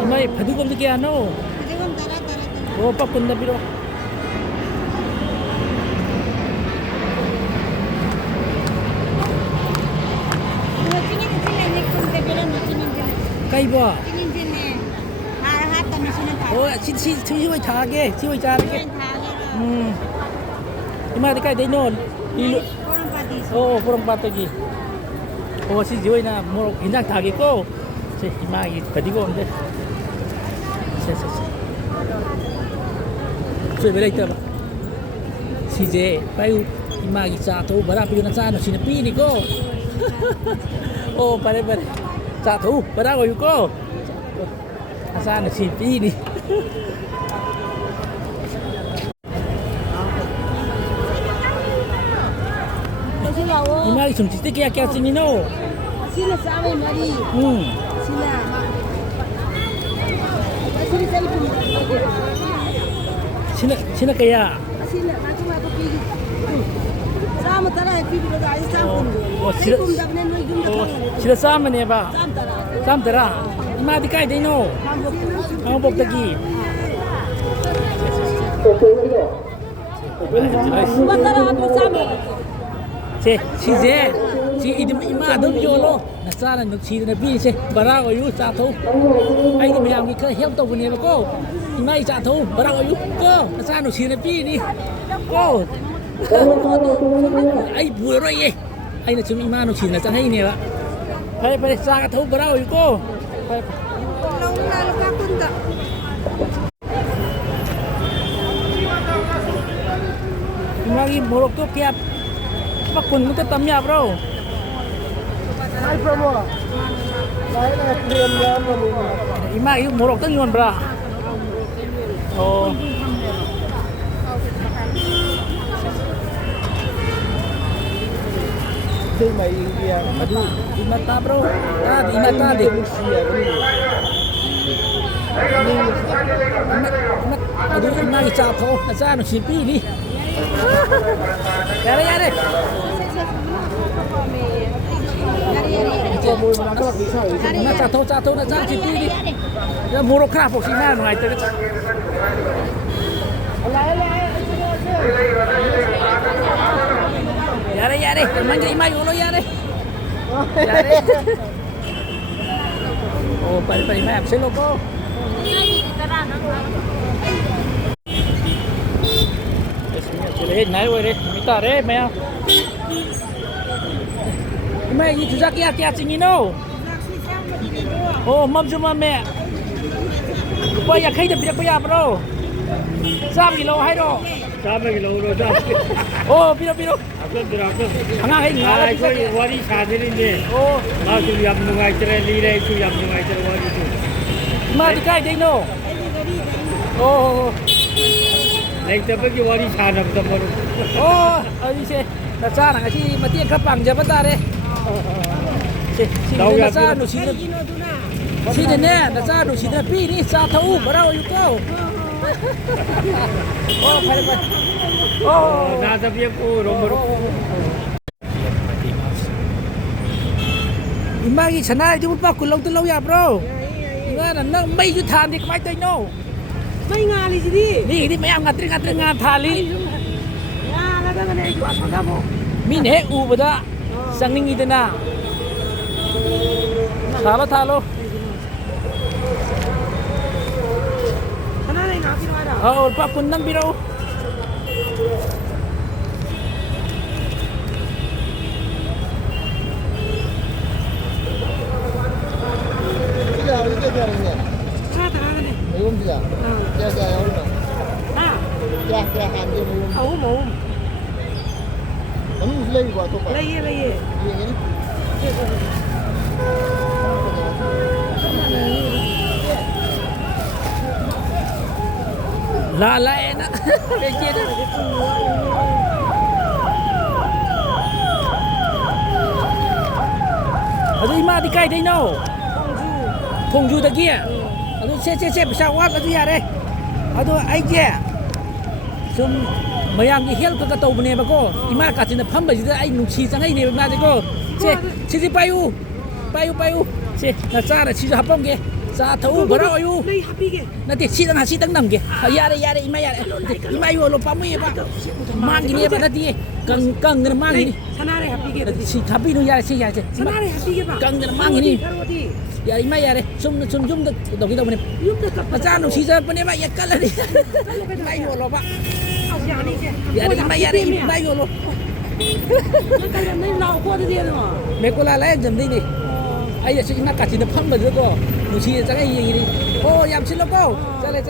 Imay, padukom di kaya ano? Oo, papunda biro. Kay ba? Oh, si way thage, si way thage. Imay di kay day non. Oh, kurang patagi. Oh, si Joy na mo hindang thage ko. Si Imay padukom de. Suy với đây tờ si dễ bay mà gì trả thù bà ra bây giờ nó xin pi đi cô ô bà đây trả thù bà ra rồi cô sa nó xin pi đi mà đi sum chỉ kia kia xin nó xin là sao vậy mà đi xin là Sina kaya? Sina, aku mau pergi. Sama tara pergi dulu aja sampun. Oh, sila sama ni ba? Sama tara. Ima di kay din no. Ang bok lagi. Tara aku sama. Si je. Si ima dum yolo. Nasana no si na bi se. Bara ko yu sa thu. Ai ni mayam ki ka help to ni ba ko. Imay sa thu. Bara ko yu ko. Nasana no si na bi ni. Ko. Ai bu rồi ye. Ai na chum ima no si na sang ai ni ba. Pai sa ka thu bara ko yu ko. Pai. Long na lupa pun tak. Imagi borok to kya. Pakun mo ta tamya bro. Hai promo. Lain na krem yan mo. Ima yung morok tang yon bra. Oh. Di may yan. Aduh, imata bro. Di imata de. Aduh, ima isa tho. Asa no simpi ni. Yare. Na sa tho na sa simpi ni. Ya morok kra pok sina ngai te. Yare. Manja ima yolo yare. Oh, pari map selo ko. Chile nai we re, mita re maya. Mai ni tujak ya chingi no. Oh, mam juma me. Pa ya khai da pira pa ya bro. 3 kilo hai ro. 3 kilo ro da. Oh, piro. Akon dira ko. Anga hai nga la ko wari sa din ni. Oh, ma su yam nu ngai tere li re su yam nu ngai tere wari tu. ma di kai dei no. Oh. Lai ta pa ki wari sa na ta mo. Oh, ani se. Na sa na si mati ka pang ja bata re. Si na sa no si ne na sa no si na pi ni sa thau bara yu ko. Oh, pare. Oh, na ta pi ko ro mo. Imagi chana ju pa ku long tu lo ya bro. Nga na nang mai ju than di kai tai no. Mai ngali jadi. Ni mayam ngatri nga thali. Ya, laga mana itu apa kamu? Min he u bada sangning idana. Thalo. Mana yang ngapi ada? Oh, pa kunang biro. Mayum dia. Dia saya orang. Dia handir mayum. Mau. Kamu lagi buat apa? Lagi. Ini. La ena. Aduh ima di kai dei no. Thongju ta kia. Aduh se sa wat aduh ya re. Aduh ai je. Sum mayam gi hel ka tau bne ba ko. Ima ka tin pham ba ji ai nu chi sang ai ne ma de ko. Se payu. 빠유 세 나짜라 치즈 합방게 자 더우 버라요 네 합의게. 나대 시당 남게 야래 이마 요로 빠무에 봐 망기네 봐 나대 깡깡는 망기니 산하래 합의게. 시 가비노 야래 시 야래 산하래 합의게 봐. 깡는 망기니 어디? 야 이마 야래 좀 너기 때문에 육대 나짜노 시자 보내 봐 약갈라니 이마 요로 봐 아시 아니지. 야래 이마 요로 잠깐 내 나오고 되는 거. 메콜라라 점데니 아이야 저 이마 같이 팡 버려고 무시 자가 이 오 얌실로고 잘해